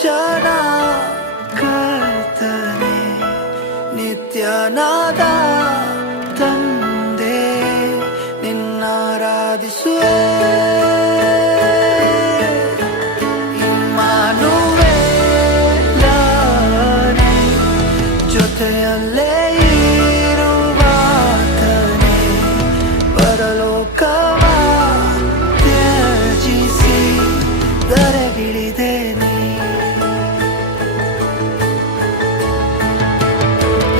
ಆಲೋಚನಾ ಕರ್ತನೆ ನಿತ್ಯನಾದ ತಂದೆ ನಿನ್ನಾರಾಧಿಸುವೆ ಇಮ್ಮಾನುವೇಲನೇ ಜೊತೆಯಲ್ಲೇ ಇರುವಾತನೇ ಪರಲೋಕವ ತ್ಯಜಿಸಿ ಧರೆಗಿಳಿದೇನೆ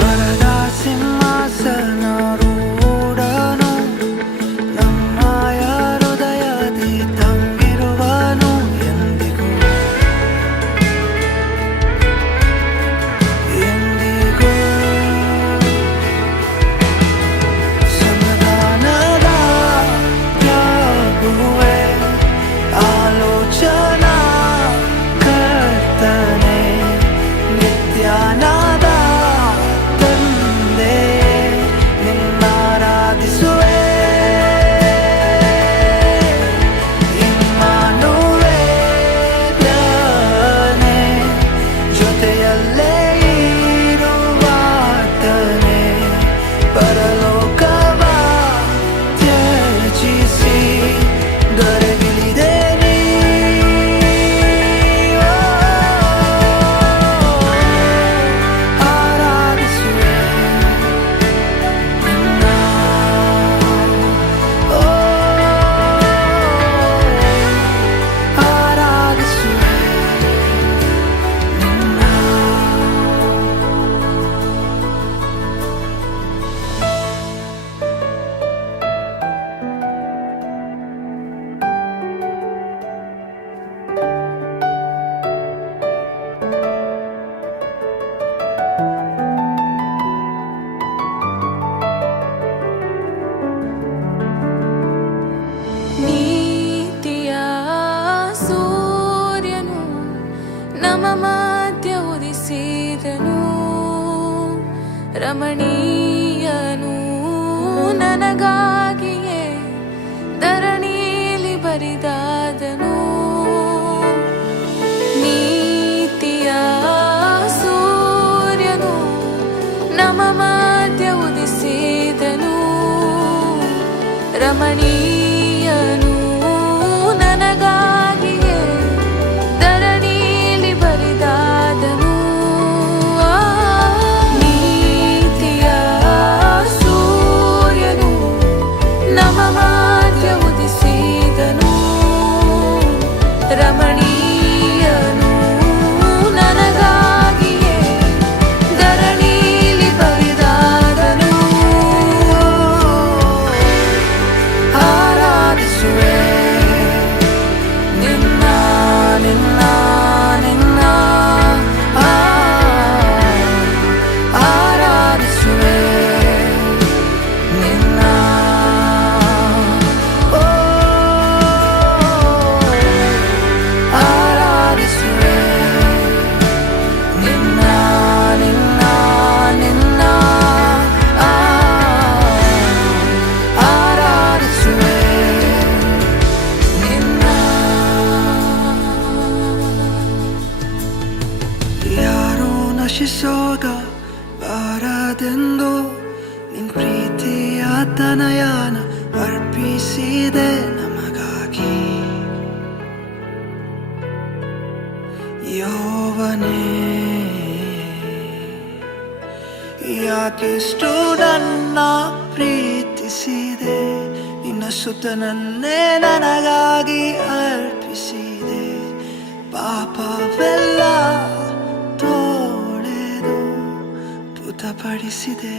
ವರದ ಸಿಂಹಾಸನಾರೂಢನು ನಮ್ಮಯ ಹೃದಯದಿ ತಂಗಿರುವನು ಎಂದಿಗೂ ಎಂದಿಗೂ ಸಮಾಧಾನದ ಪ್ರಭುವೇ ಆಲೋಚನಾ ಕರ್ತನೆ ನಿತ್ಯನಾದ ತಂದೆ ನಿನ್ನಾರಾಧಿಸುವೆ ಇಮ್ಮಾನುವೇಲನೇ ಜೊತೆಯಲ್ಲೇ ಇರುವಾತನೇ ಪರಲೋಕವ ತ್ಯಜಿಸಿ ದೊರೆಗಿಳಿದೆ ನೀ ಆರಾಧಿಸುವೆ ನಿನ್ನ ಆರಾಧಿಸುವೆ ನಿನ್ನ ನೀತಿಯ ಸೂರ್ಯನು ನಮ್ಮ ಮಧ್ಯ ಉದಿಸಿದನು ರಮಣೀಯನು ನನಗಾಗಿಯೇ ಧರಣಿಲಿ ಬರಿದಾದನು ನೀತಿಯ ಸೂರ್ಯನು ನಮ್ಮ ಮಧ್ಯ ಉದಿಸಿದನು ರಮಣೀಯನು ನನಗಾಗಿಯೇ ಧರಣಿಲಿ ಬರಿದಾದನು ನೀತಿಯ ಸೂರ್ಯನು ನಮ್ಮ ಮಧ್ಯ ಉದಿಸಿದನು ರಮಣೀಯನು ನನಗಾಗಿಯೇ ಧರಣಿಲಿ ಬರಿದಾದನು ಆರಾಧಿಸುವೆ ನಿನ್ನ ನಿನ್ನ ನಿನ್ನ ಆರಾಧಿಸುವೆ ನಿನ್ನ ಆರಾಧಿಸುವೆ ನಿನ್ನ ನಿನ್ನ ನಿನ್ನ ಆರಾಧಿಸುವೆ ನಿನ್ನ ಯಾರು ನಶಿಸೋಗ ಬಾರದೆಂದು ನಿನ್ ಪ್ರೀತಿಯ ತನಯನ ಅರ್ಪಿಸಿದೆ ನಮಗಾಗಿ ಯೆಹೋವನೇ ಯಾಕೆಷ್ಟು ನನ್ನ ಪ್ರೀತಿಸಿದೆ ನಿನ್ನ ಸುತನನ್ನೇ ನನಗಾಗಿ ಅರ್ಪಿಸಿದೆ ಪಾಪವೆಲ್ಲ ತೋಳೆದು ಪುತಪಡಿಸಿದೆ